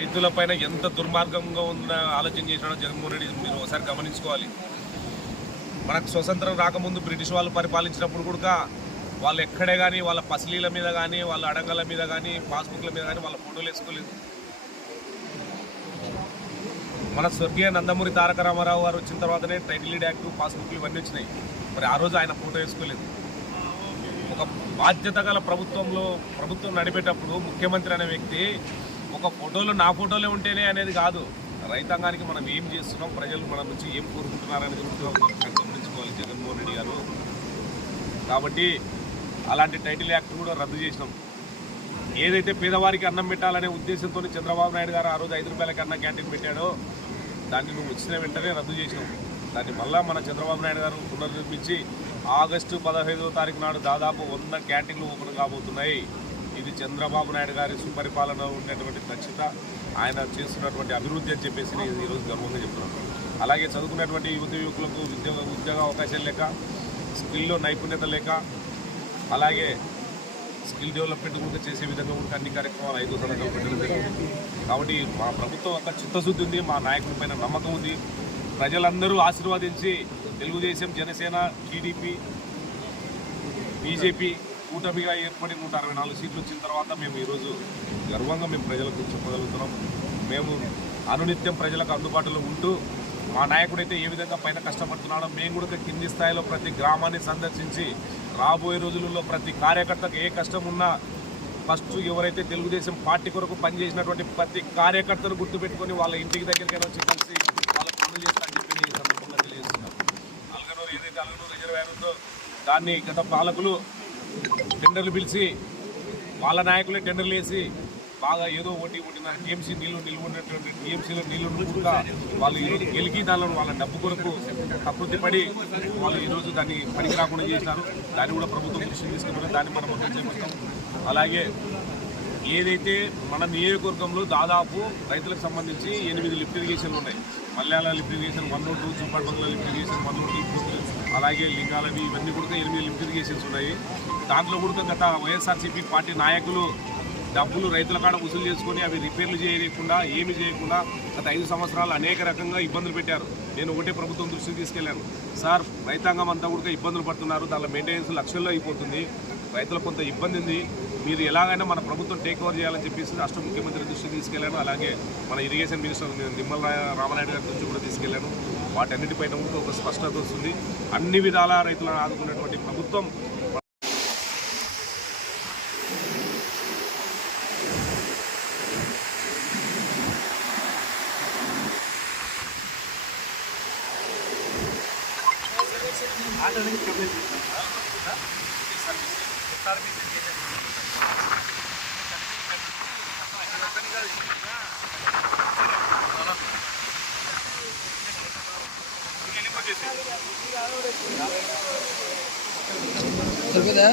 రైతుల పైన ఎంత దుర్మార్గంగా ఉన్న ఆలోచన చేసినాడో జగన్మోహన్ రెడ్డి మీరు ఒకసారి గమనించుకోవాలి మనకు స్వతంత్రం రాకముందు బ్రిటిష్ వాళ్ళు పరిపాలించినప్పుడు కూడా వాళ్ళు ఎక్కడే కానీ వాళ్ళ పసిలీల మీద కానీ వాళ్ళ అడంగల మీద కానీ పాస్బుక్ల మీద కానీ వాళ్ళ ఫోటోలు వేసుకోలేదు మన స్వర్గీయ నందమూరి తారక రామారావు గారు వచ్చిన తర్వాతనే టైటిల్ యాక్ట్ పాస్బుక్లు ఇవన్నీ వచ్చినాయి మరి ఆ రోజు ఆయన ఫోటో వేసుకోలేదు ఒక బాధ్యత గల ప్రభుత్వంలో ప్రభుత్వం నడిపేటప్పుడు ముఖ్యమంత్రి అనే వ్యక్తి ఒక ఫోటోలు నా ఫోటోలే ఉంటేనే అనేది కాదు రైతాంగానికి మనం ఏం చేస్తున్నాం ప్రజలు మన నుంచి ఏం కోరుకుంటున్నారనేది కూడా గమనించుకోవాలి జగన్మోహన్ రెడ్డి గారు కాబట్టి అలాంటి టైటిల్ యాక్ట్ కూడా రద్దు చేసినాం ఏదైతే పేదవారికి అన్నం పెట్టాలనే ఉద్దేశంతో చంద్రబాబు నాయుడు గారు ఆ రోజు ఐదు రూపాయలకి అన్న క్యాంటీన్ పెట్టాడో దాన్ని నువ్వు వచ్చిన వెంటనే రద్దు చేసినాం దాన్ని మళ్ళా మన చంద్రబాబు నాయుడు గారు పునర్నిర్మించి ఆగస్టు పదహైదో తారీఖు నాడు దాదాపు వంద క్యాంటీన్లు ఓపెన్ కాబోతున్నాయి ఇది చంద్రబాబు నాయుడు గారి సుపరిపాలన ఉండేటువంటి దక్షత ఆయన చేస్తున్నటువంటి అభివృద్ధి అని చెప్పేసి నేను ఈరోజు గర్వంగా చెప్తున్నాను అలాగే చదువుకున్నటువంటి యువత యువకులకు ఉద్యోగ ఉద్యోగ అవకాశాలు లేక స్కిల్లో నైపుణ్యత లేక అలాగే స్కిల్ డెవలప్మెంట్ కూడా చేసే విధంగా ఉంటే అన్ని కార్యక్రమాలు ఐదు సంవత్సరాలు పెట్టడం కాబట్టి మా ప్రభుత్వం ఒక చిత్తశుద్ధి ఉంది మా నాయకుల పైన నమ్మకం ఉంది ప్రజలందరూ ఆశీర్వాదించి తెలుగుదేశం జనసేన టీడీపీ బీజేపీ కూటమిగా ఏర్పడి నూట అరవై నాలుగు సీట్లు వచ్చిన తర్వాత మేము ఈరోజు గర్వంగా మేము ప్రజలకు చెప్పగలుగుతున్నాం మేము అనునిత్యం ప్రజలకు అందుబాటులో ఉంటూ మా నాయకుడైతే ఏ విధంగా పైన కష్టపడుతున్నాడో మేము కూడా కింది స్థాయిలో ప్రతి గ్రామాన్ని సందర్శించి రాబోయే రోజులలో ప్రతి కార్యకర్తకు ఏ కష్టం ఉన్నా ఫస్ట్ ఎవరైతే తెలుగుదేశం పార్టీ కొరకు పనిచేసినటువంటి ప్రతి కార్యకర్తను గుర్తుపెట్టుకొని వాళ్ళ ఇంటికి దగ్గరికైనా వచ్చి కలిసి వాళ్ళకు పనులు చేస్తారని చెప్పి ఈ సందర్భంగా తెలియజేస్తున్నారు అలగనూరు ఏదైతే అలగనూరు రిజర్వేయర్ ఉందో దాన్ని గత పాలకులు టెండర్లు పిలిచి వాళ్ళ నాయకులే టెండర్లు వేసి బాగా ఏదో ఒకటి ఒకటి టీఎంసీ నీళ్లు ఉన్నటువంటి టీఎంసీలో నీళ్లు కూడా వాళ్ళు ఈరోజు గెలిగి దానిలో వాళ్ళ డబ్బు కొరకు ప్రకృతి పడి వాళ్ళు ఈరోజు దాన్ని పనికి రాకుండా చేశారు దాన్ని కూడా ప్రభుత్వం దృష్టి తీసుకుంటే దాన్ని మనం చేపడతాం అలాగే ఏదైతే మన నియోజకవర్గంలో దాదాపు రైతులకు సంబంధించి ఎనిమిది లిఫ్ట్ ఇరిగేషన్లు ఉన్నాయి మలయాళ లిఫ్ట్ ఇరిగేషన్ వన్ టూ బంగ్లా లిఫ్ట్ ఇరిగేషన్ వన్ టూ అలాగే లింగాలవి ఇవన్నీ కూడా ఎనిమిది లిఫ్ట్ ఇరిగేషన్స్ ఉన్నాయి దాంట్లో కూడా గత వైఎస్ఆర్సీపీ పార్టీ నాయకులు డబ్బులు రైతుల కాడ వసూలు చేసుకొని అవి రిపేర్లు చేయకుండా ఏమి చేయకుండా గత ఐదు సంవత్సరాలు అనేక రకంగా ఇబ్బందులు పెట్టారు నేను ఒకటే ప్రభుత్వం దృష్టికి తీసుకెళ్లాను సార్ రైతాంగం అంతా కూడా ఇబ్బందులు పడుతున్నారు దాని మెయింటెనెన్స్ లక్షల్లో అయిపోతుంది రైతులకు కొంత ఇబ్బంది ఉంది మీరు ఎలాగైనా మన ప్రభుత్వం టేక్ ఓవర్ చేయాలని చెప్పేసి రాష్ట్ర ముఖ్యమంత్రి దృష్టికి తీసుకెళ్లాను అలాగే మన ఇరిగేషన్ మినిస్టర్ నిమ్మల రామనాయుడు గారి దృష్టి కూడా తీసుకెళ్లాను వాటన్నిటిపైన ఒక స్పష్టత వస్తుంది అన్ని విధాల రైతులను ఆదుకున్నటువంటి ప్రభుత్వం సరిపోదా